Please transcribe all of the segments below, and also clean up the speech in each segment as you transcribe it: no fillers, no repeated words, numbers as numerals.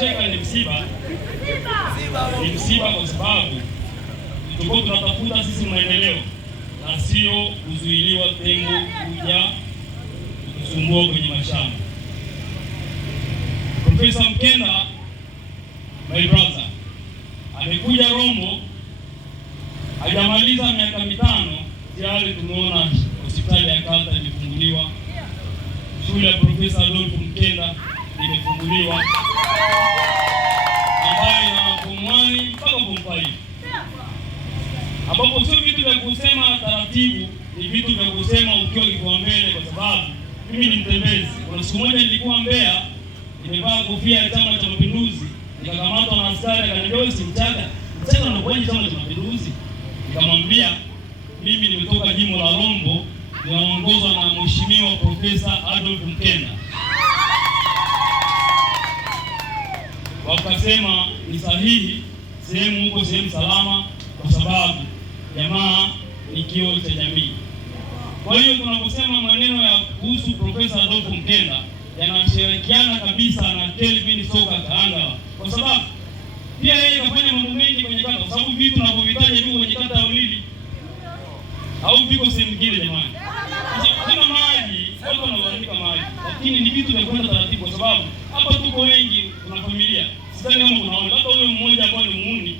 tunacheka ni msiba. Ni msiba kwa sababu tulikuwa tunatafuta sisi maendeleo na sio kuzuiliwa tembo kuja kusumbua kwenye mashamba. Profesa Mkenda, my brother, amekuja Rombo, hajamaliza miaka 5 tayari tumeona hospitali ya kata imefunguliwa, shule ya Profesa Adolf Mkenda imefunguliwa, ambayo ina pomwani mpaka pompai, ambapo sio vitu vya kusema taratibu, ni vitu vya kusema ukiwa kifua mbele, kwa sababu mimi ni mtembezi. Kuna siku moja nilikuwa Mbeya, nimevaa kofia ya Chama cha Mapinduzi, nikakamatwa na askari, akaniambia mchana unakuja Chama cha Mapinduzi. Nikamwambia mimi nimetoka jimbo la Rombo, ninaongozwa na Mheshimiwa Profesa Adolf Mkenda. Wakasema ni sahihi, sehemu huko sehemu salama, kwa sababu jamaa ni kioo cha jamii. Kwa hiyo tunaposema maneno ya kuhusu Profesa Adolf Mkenda yanashirikiana kabisa na Kelvin Soka Kaanga, kwa sababu pia yeye kafanya mambo mengi kwenye kata, kwa sababu vitu tunavyovitaja viko kwenye kata ya Ulili au viko sehemu nyingine. Jamani, kama maji watu wanalalamika maji, lakini ni vitu vya kwenda taratibu, kwa sababu hapa tuko wengi, kuna familia. Sasa kama unaona hata wewe mmoja ambaye ni muuni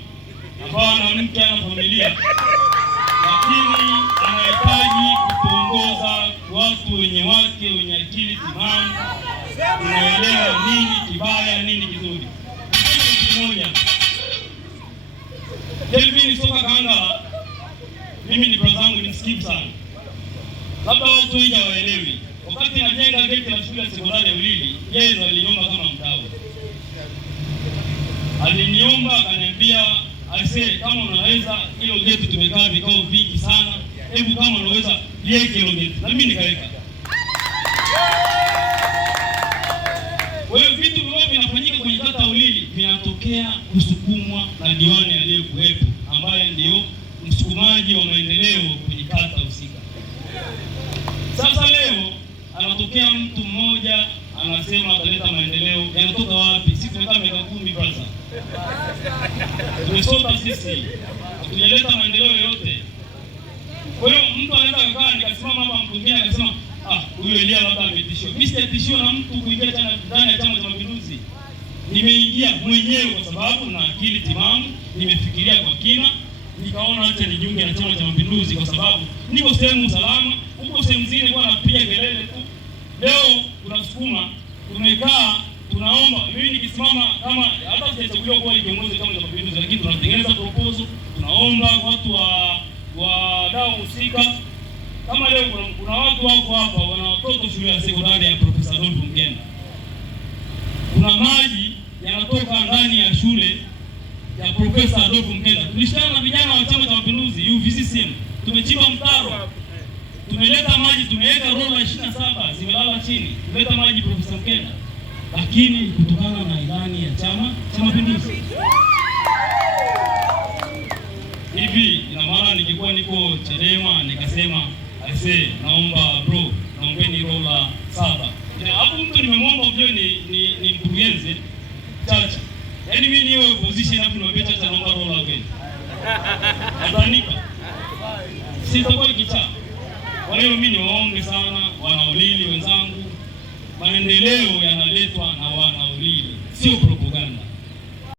ambao ana mke ana familia, lakini anahitaji kuongoza watu wenye wake wenye akili timamu, unaelewa nini kibaya nini kizuri. Mmoja Kelvin Soka Kaanga, mimi ni brother wangu, ni msikivu sana. Labda watu wengi hawaelewi, wakati najenga geti la shule ya sekondari ya Ulili, yeye ndo aliniomba kama mdau. Aliniomba akaniambia, aisee, kama unaweza hilo geti, tumekaa vikao vingi sana, hebu kama unaweza liweke hilo geti. Na mimi nikaweka. Kwa hiyo vitu vyote vinafanyika kwenye kata Ulili vinatokea kusukumwa na diwani aliyekuwepo, ambaye ndio msukumaji wa maendeleo kwenye kata husika. Sasa leo anatokea mtu mmoja anasema ataleta maendeleo. Yanatoka wapi? Sisi tumekaa miaka 10 brother. Tumesota sisi, hatujaleta maendeleo yoyote. Kwa hiyo mtu anaweza kukaa, nikasimama hapa mtumia akasema huyo Elia labda ametishiwa. Mimi sijatishiwa na mtu kuingia ndani ya Chama cha Mapinduzi. Nimeingia mwenyewe kwa sababu na akili timamu, nimefikiria kwa kina, nikaona acha nijiunge na Chama cha Mapinduzi kwa sababu niko sehemu salama. Huko sehemu zingine kwa napiga kelele tu. Leo tunasukuma, tumekaa, tunaomba. Mimi nikisimama kama hata sijachaguliwa kuwa kiongozi Chama cha Mapinduzi, lakini tunatengeneza proposal, tunaomba watu wa dau husika. Kama leo kuna watu wako hapa wana watoto shule ya sekondari ya Profesa Adolf Mkenda. Kuna maji yanatoka ndani ya shule ya Profesa Adolf Mkenda. Tulishikana na vijana wa Chama cha Mapinduzi UVCCM. Tumechimba mtaro. Tumeleta maji, tumeweka rola 27 zimelala chini. Tumeleta maji Profesa Mkenda. Lakini kutokana na ilani ya Chama cha Mapinduzi. Hivi ina maana nikikuwa niko Chadema nikasema aisee, naomba bro, naombeni rola 7. Hapo mtu nimemwomba vyo ni mkurugenzi chacha. Yaani mimi niwe position hapo niwaambia chacha naomba rola gani. Atanika. Sitakuwa kichaa. Kwa hiyo mimi niwaombe sana wana Ulili wenzangu, maendeleo yanaletwa na wana Ulili, sio propaganda.